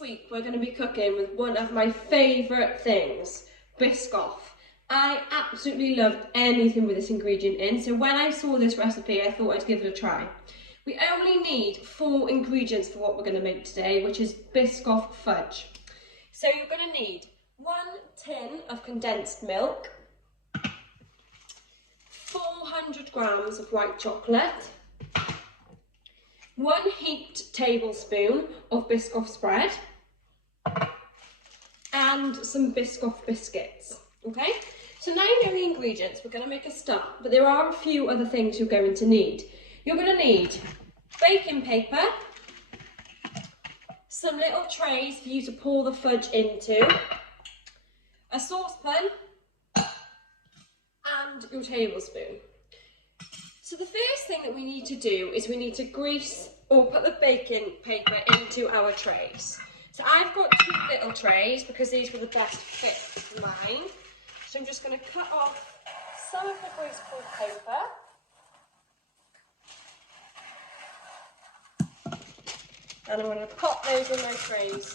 week we're going to be cooking with one of my favourite things, Biscoff. I absolutely loved anything with this ingredient in, so when I saw this recipe I thought I'd give it a try. We only need 4 ingredients for what we're going to make today, which is Biscoff Fudge. So you're going to need 1 tin of condensed milk, 400 grams of white chocolate, 1 heaped tablespoon of Biscoff spread, and some Biscoff biscuits. Okay, so now you know the ingredients, we're going to make a start, but there are a few other things you're going to need. You're going to need baking paper, some little trays for you to pour the fudge into, a saucepan, and your tablespoon. So the first thing that we need to do is we need to grease or put the baking paper into our trays. So I've got 2 little trays because these were the best fit for mine. So I'm just going to cut off some of the greaseproof paper. And I'm going to pop those in my trays.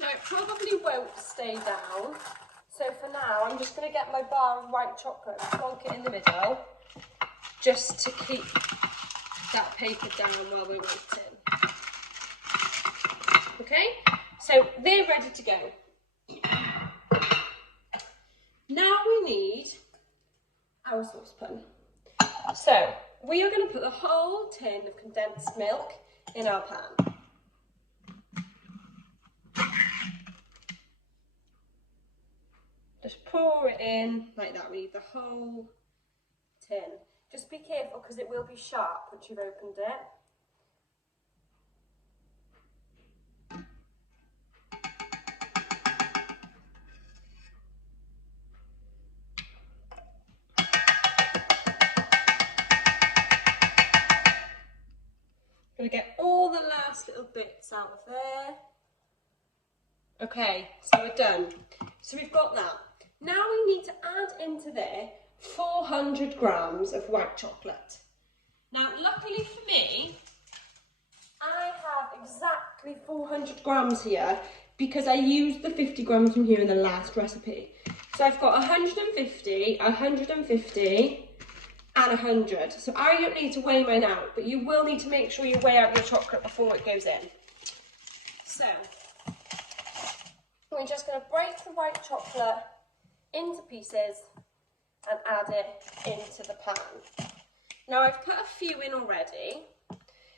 Now it probably won't stay down. So for now, I'm just going to get my bar of white chocolate and plonk it in the middle, just to keep that paper down while we're waiting. Okay, so they're ready to go. Now we need our saucepan. So we are going to put the whole tin of condensed milk in our pan. Just pour it in like that. We need the whole tin. Just be careful because it will be sharp once you've opened it. I'm going to get all the last little bits out of there. Okay, so we're done. So we've got that. Now we need to add into there 400 grams of white chocolate. Now, luckily for me, I have exactly 400 grams here because I used the 50 grams from here in the last recipe. So I've got 150, 150, and 100. So I don't need to weigh mine out, but you will need to make sure you weigh out your chocolate before it goes in. So we're just going to break the white chocolate into pieces and add it into the pan. Now I've put a few in already,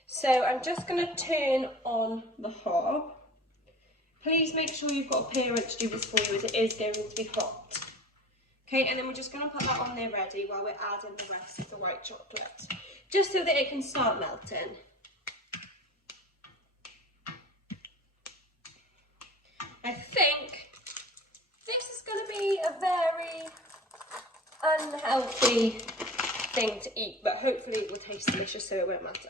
so I'm just going to turn on the hob. Please make sure you've got a parent to do this for you as it is going to be hot. Okay, and then we're just going to put that on there ready while we're adding the rest of the white chocolate, just so that it can start melting. I think this is going to be a very unhealthy thing to eat, but hopefully it will taste delicious, so it won't matter.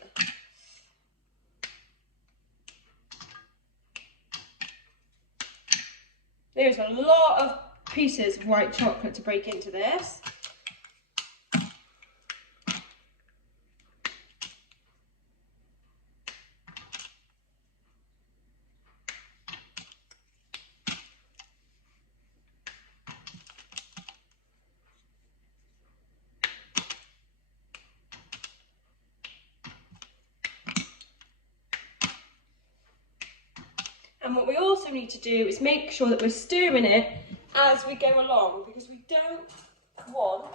There's a lot of pieces of white chocolate to break into this. And what we also need to do is make sure that we're stirring it as we go along, because we don't want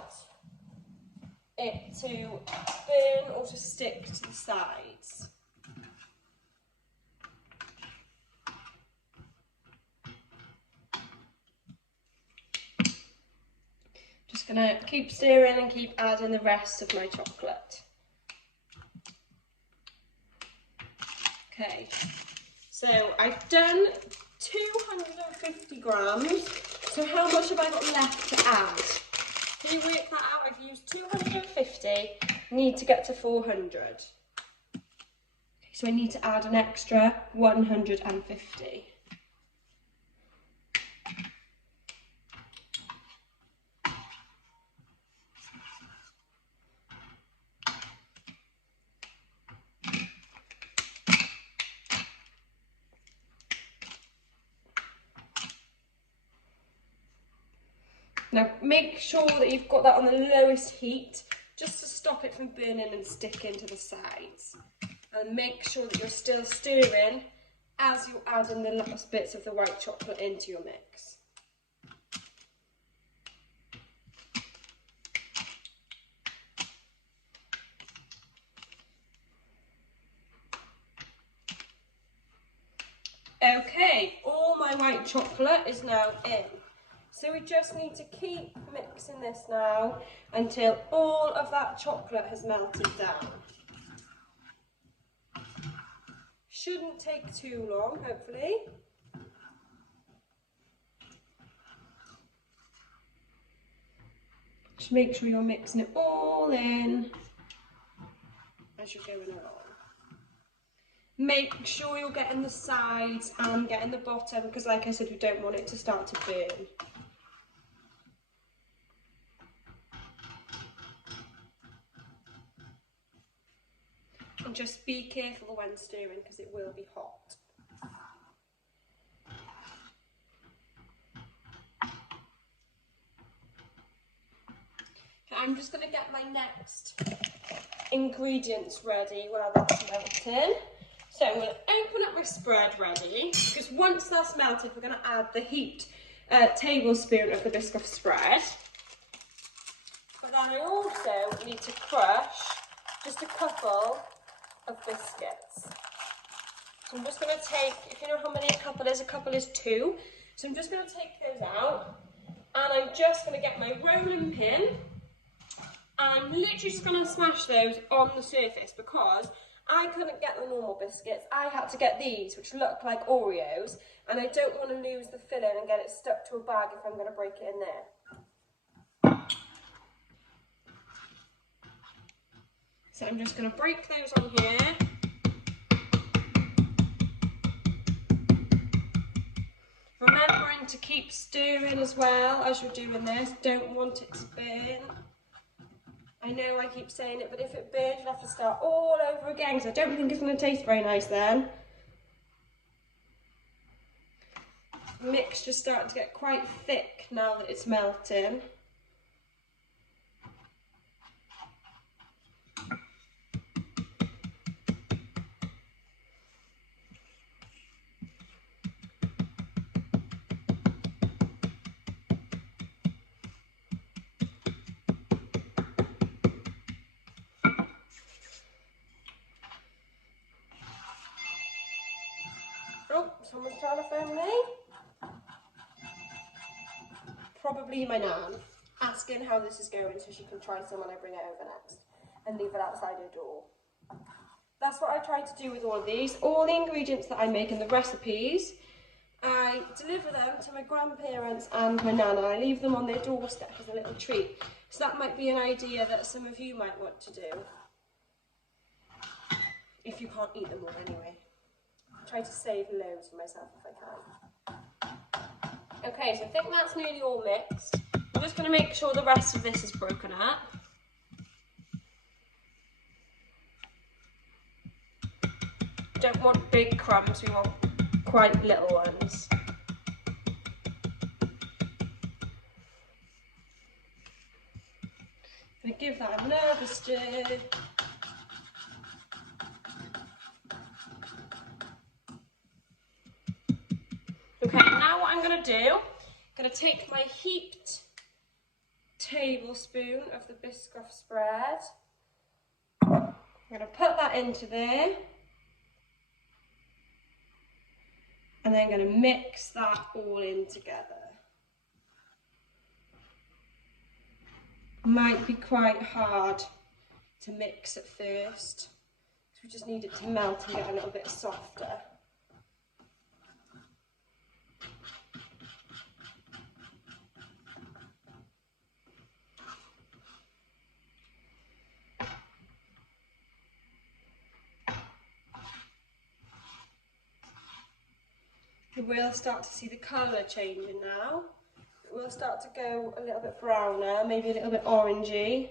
it to burn or to stick to the sides. Just going to keep stirring and keep adding the rest of my chocolate. Okay. So I've done 250 grams, so how much have I got left to add? Can you work that out? I've used 250, need to get to 400. Okay, so I need to add an extra 150. Now make sure that you've got that on the lowest heat, just to stop it from burning and sticking to the sides. And make sure that you're still stirring as you're adding the last bits of the white chocolate into your mix. Okay, all my white chocolate is now in. So we just need to keep mixing this now until all of that chocolate has melted down. Shouldn't take too long, hopefully. Just make sure you're mixing it all in as you're going along. Make sure you're getting the sides and getting the bottom, because like I said, we don't want it to start to burn. And just be careful when stirring, because it will be hot. I'm just going to get my next ingredients ready while that's melting. So I'm going to open up my spread ready, because once that's melted, we're going to add the heaped tablespoon of the Biscoff spread. But then I also need to crush just a couple of biscuits. So I'm just going to take, if you know how many a couple is 2. So I'm just going to take those out, and I'm just going to get my rolling pin, and I'm literally just going to smash those on the surface, because I couldn't get the normal biscuits. I had to get these, which look like Oreos, and I don't want to lose the filling and get it stuck to a bag if I'm going to break it in there. So I'm just going to break those on here. Remembering to keep stirring as well as you're doing this. Don't want it to burn. I know I keep saying it, but if it burns, you'll have to start all over again, because I don't think it's going to taste very nice then. The mixture's starting to get quite thick now that it's melting. Oh, someone's trying to phone me. Probably my nan, asking how this is going so she can try some when I bring it over next and leave it outside her door. That's what I try to do with all of these. All the ingredients that I make in the recipes, I deliver them to my grandparents and my nana. I leave them on their doorstep as a little treat. So that might be an idea that some of you might want to do, if you can't eat them all anyway. Try to save loads for myself if I can. Okay, so I think that's nearly all mixed. I'm just going to make sure the rest of this is broken up. Don't want big crumbs, we want quite little ones. I'm going to give that another stir. Okay, now what I'm going to do, I'm going to take my heaped tablespoon of the Biscoff spread. I'm going to put that into there. And then I'm going to mix that all in together. Might be quite hard to mix at first, because we just need it to melt and get a little bit softer. We'll start to see the colour changing now. It will start to go a little bit browner, maybe a little bit orangey.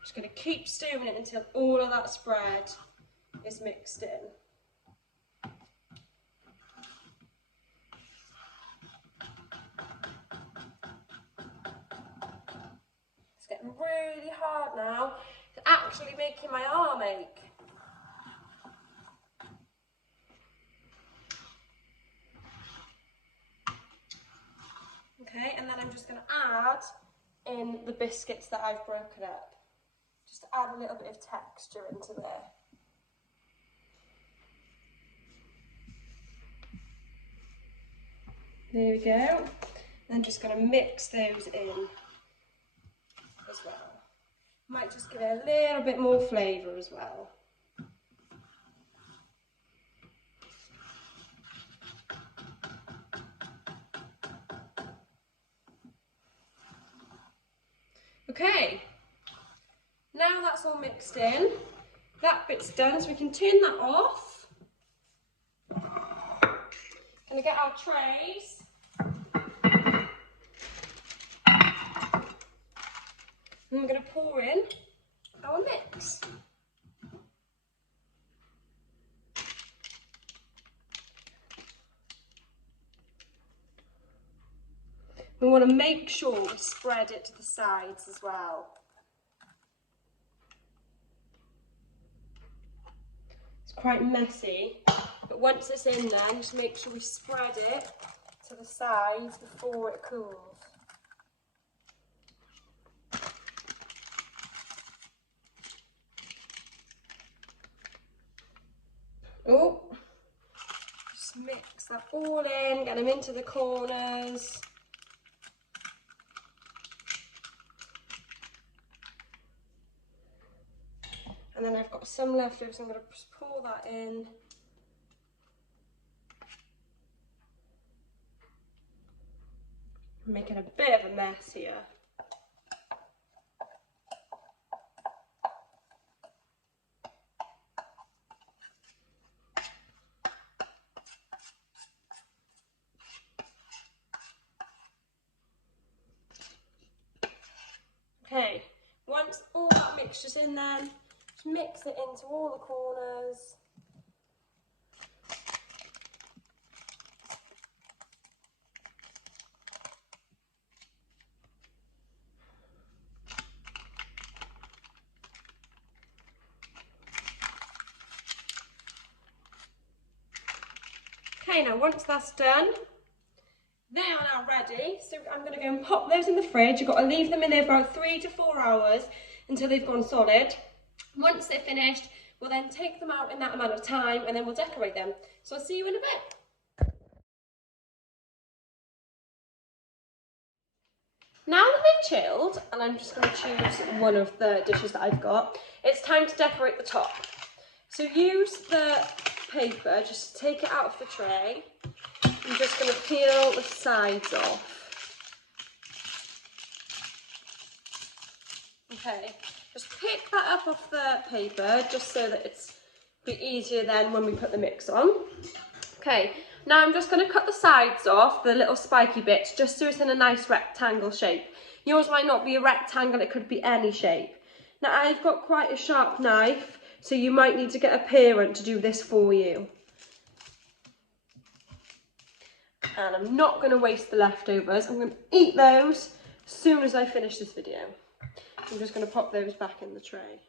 Just going to keep stirring it until all of that spread is mixed in. really hard now. It's actually making my arm ache. Okay, and then I'm just going to add in the biscuits that I've broken up. Just to add a little bit of texture into there. There we go. I'm just going to mix those in as well. Might just give it a little bit more flavour as well. Okay, now that's all mixed in, that bit's done, so we can turn that off. Gonna get our trays. And we're gonna pour in our mix. We want to make sure we spread it to the sides as well. It's quite messy, but once it's in there, just make sure we spread it to the sides before it cools. Oh, just mix that all in, get them into the corners. And then I've got some leftovers, so I'm going to just pour that in. I'm making a bit of a mess here. Okay, once all that mixture's in then, just mix it into all the corners. Okay, now once that's done, they are now ready, so I'm going to go and pop those in the fridge. You've got to leave them in there for about 3 to 4 hours until they've gone solid. Once they're finished, we'll then take them out in that amount of time and then we'll decorate them. So I'll see you in a bit. Now that they've chilled, and I'm just going to choose one of the dishes that I've got, it's time to decorate the top. So use the paper, just take it out of the tray. I'm just going to peel the sides off. Okay, just pick that up off the paper just so that it's a bit easier then when we put the mix on. Okay, now I'm just going to cut the sides off, the little spiky bits, just so it's in a nice rectangle shape. Yours might not be a rectangle, it could be any shape. Now I've got quite a sharp knife, so you might need to get a parent to do this for you. And I'm not going to waste the leftovers. I'm going to eat those as soon as I finish this video. I'm just going to pop those back in the tray.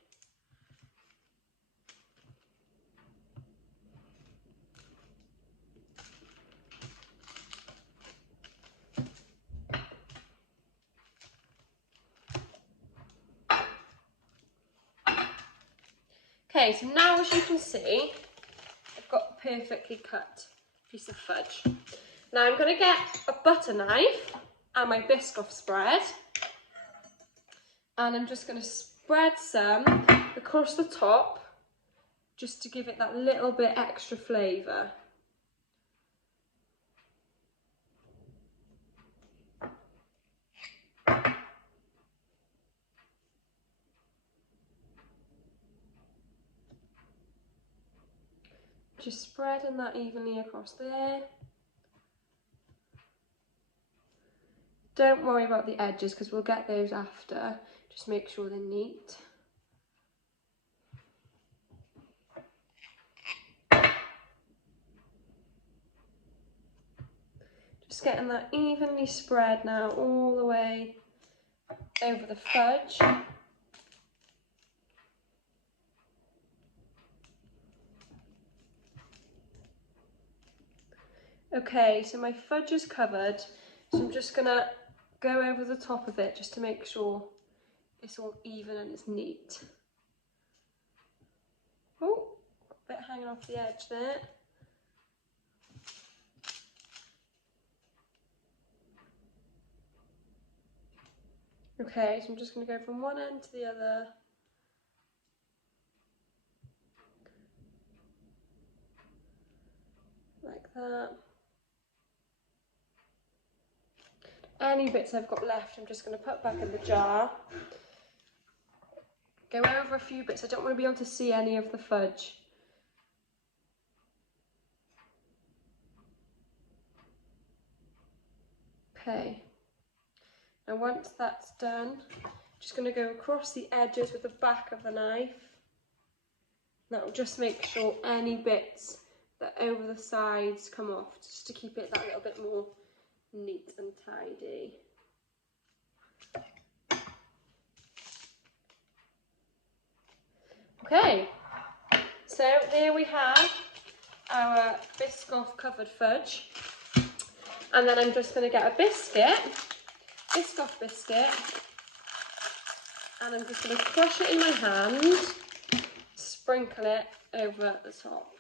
Okay, so now as you can see, I've got a perfectly cut piece of fudge. Now I'm going to get a butter knife and my Biscoff spread, and I'm just going to spread some across the top just to give it that little bit extra flavour. Just spreading that evenly across there. Don't worry about the edges because we'll get those after. Just make sure they're neat. Just getting that evenly spread now all the way over the fudge. Okay, so my fudge is covered, so I'm just gonna go over the top of it just to make sure it's all even and it's neat. Oh, a bit hanging off the edge there. Okay, so I'm just going to go from one end to the other. Like that. Any bits I've got left, I'm just going to put back in the jar. Go over a few bits. I don't want to be able to see any of the fudge. Okay. Now once that's done, I'm just going to go across the edges with the back of the knife. That will just make sure any bits that over the sides come off, just to keep it that little bit more neat and tidy. Okay, so there we have our Biscoff covered fudge. And then I'm just going to get a biscuit, Biscoff biscuit, and I'm just going to crush it in my hand, sprinkle it over the top.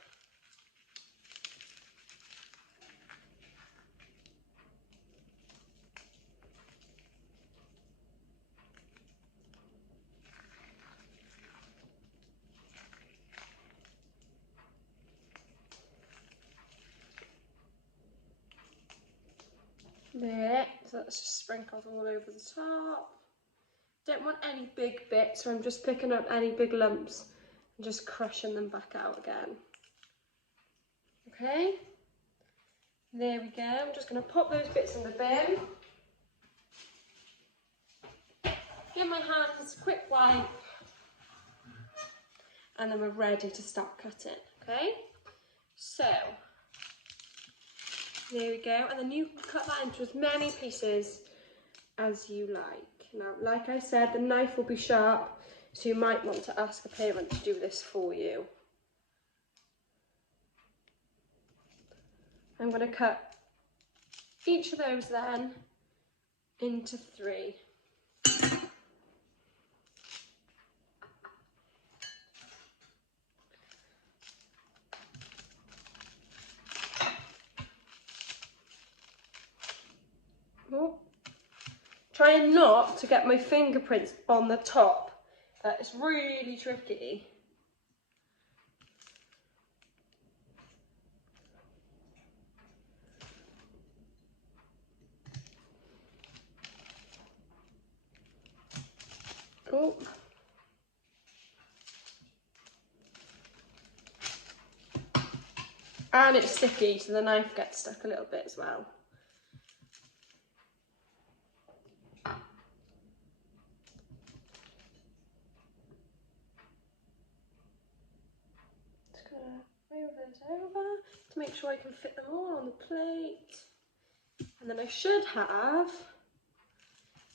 There, so that's just sprinkled all over the top. Don't want any big bits, so I'm just picking up any big lumps and just crushing them back out again. Okay, there we go. I'm just going to pop those bits in the bin. Give my hands a quick wipe, and then we're ready to start cutting. Okay, so there we go, and then you can cut that into as many pieces as you like. Now, like I said, the knife will be sharp, so you might want to ask a parent to do this for you. I'm going to cut each of those then into 3. Oh. Trying not to get my fingerprints on the top. It's really tricky. Oh. And it's sticky, so the knife gets stuck a little bit as well. Just gonna move those over to make sure I can fit them all on the plate. And then I should have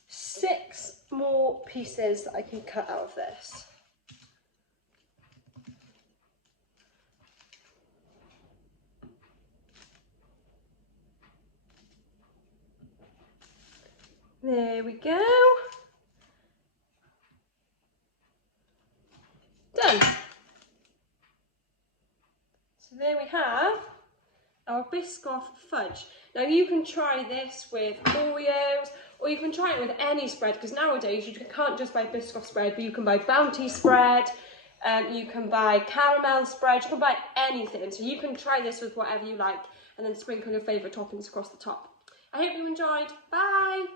6 more pieces that I can cut out of this. There we go. Done. So there we have our Biscoff fudge. Now you can try this with Oreos, or you can try it with any spread, because nowadays you can't just buy Biscoff spread, but you can buy Bounty spread, you can buy caramel spread, you can buy anything. So you can try this with whatever you like, and then sprinkle your favourite toppings across the top. I hope you enjoyed. Bye!